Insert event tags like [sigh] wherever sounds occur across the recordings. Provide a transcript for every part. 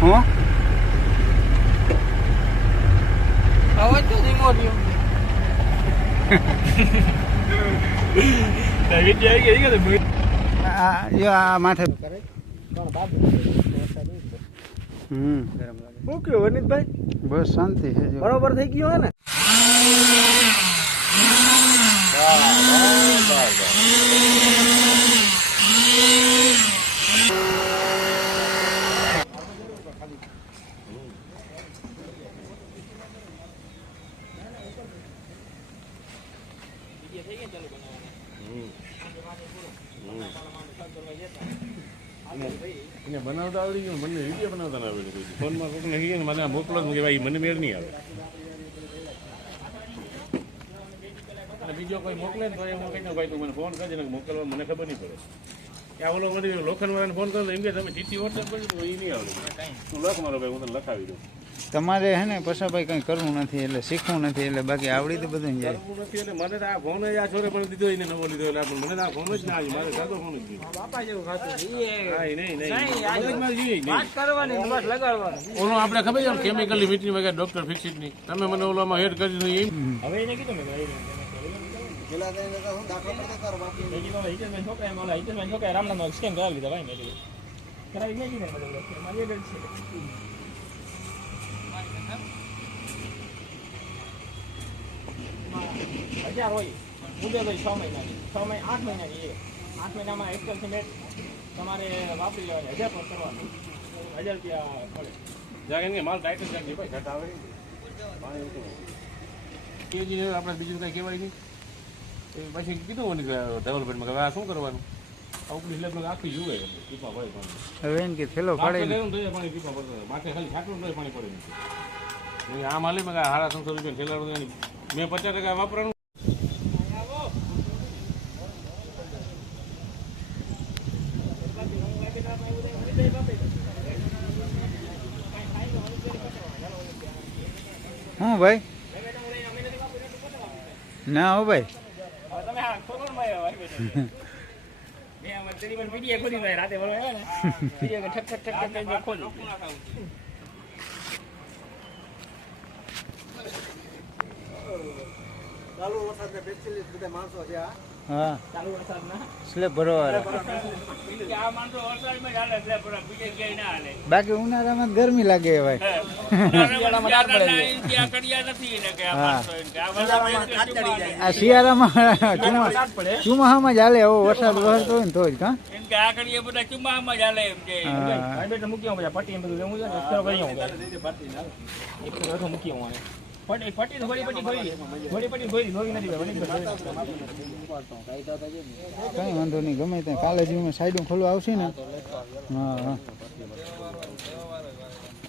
હું? અવાજ તો ધીમો રહ્યો. વિદ્યા આવી ગઈ કે ભાઈ આ જો આ માથે. હમ. શું કયો વનિતભાઈ? બસ શાંતિ છે બરોબર થઈ ગયો હે ને? એને બનાવતા આવડી ગયું, મને વીડિયો બનાવતા ના આવડે ફોનમાં કોઈક નહીં મને મોકલો કે ભાઈ મને મેળ નહીં આવે. બીજો કોઈ મોકલે ને તો એ હું કહીને ભાઈ, તું મને ફોન કરજે ને મોકલવા મને ખબર નહીં પડે. કે ઓલો મને લોખંડ વાળાને ફોન કરો એમ કે, તમે જીતી વોટ્સઅપ કરજો એ નહીં આવડે. તું લખ મારો ભાઈ, હું તને લખાવી દઉં. તમારે હે ને પછાભાઈ કંઈ કરવું નથી એટલે શીખવું નથી એટલે બાકી આવડી તો બધું જાય. કરવું નથી એટલે મને તો આ ફોન જ આ છોરે પણ દીધો એને નવો લીધો એટલે મને આ ફોન જ ના આવી મારે સાદો ફોન જ જોઈએ બાપા જેવું ખાતું નહીં નહીં. નહીં, આ જોઈએ વાત કરવાની બસ લગાડવાનું. ઓલો આપણે ખબર છે કેમિકલની મીટરી વગર ડોક્ટર ફિક્સિટની. તમે મને ઓલામાં હેડ કરી દીધું એમ. હવે એને કીધું મેં પેલા તો હું દાખલો પડતો તારો બાપ મેં કીધું હવે હિતેશભાઈ છોકરા એમ ઓલા હિતેશભાઈ છોકરા રામનાથમાં સ્કેમ કરાવી લીધા ભાઈ મેં કીધું. કરાવી બધું. મારી આગળ છે. હજાર હોય. મુદત હોય છ મહિનાની. છ મહિના આઠ મહિનાની એ. આઠ મહિનામાં એક્સેલ સિમેન્ટ તમારે વાપરી લેવાની. હજાર પર કરવાનું. હજાર રૂપિયા મળે જાગે ને માલ ટાઈટ જ રાખજે ભાઈ, ઘટ આવે કેજી આપણે બીજું કંઈ કહેવાય નહીં. પછી કીધું મને ડેવલપમેન્ટમાં હવે આ શું કરવાનું? હવે એમ કે થેલો હોય. માથે ખાલી ને પાણી પડે નહીં મેં આ માલે મેં સાડા ત્રણસો રૂપિયા થેલા મેં પચાસ ટકા વાપરવાનું. હું ભાઈ. ના હો ભાઈ. [laughs] ને. મેં ને હા. સ્લેબ ભરવા આ માણસો વરસાદમાં જ હાલે છે પણ બીજે ક્યાંય ના હાલે. બાકી ઉનાળામાં ગરમી લાગે ભાઈ. આ શિયાળામાં ચોમા જ હાલે એવો વરસાદ વરસતો હોય ને તો જ કા? કઈ વાંધો નહીં ગમે ત્યાં. કાલે જ મેં સાઈડ ખોલવા આવશે ને? હા હા.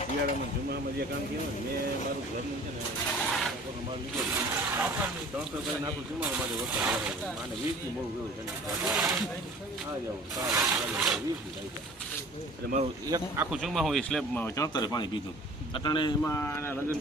શિયાળામાં જુમામાં જે કામ થયું ને મેં મારું ઘરનું છે ને કરીને આખું જુમામાં મારે વરસાદ આવે વીસથી બહુ ગયું છે આ જાવ સારા. વીસથી થાય એટલે મારું એક આખું જુમા હોય સ્લેબમાં ચણતરે પાણી પીધું. અટાણે એમાં લગ્ન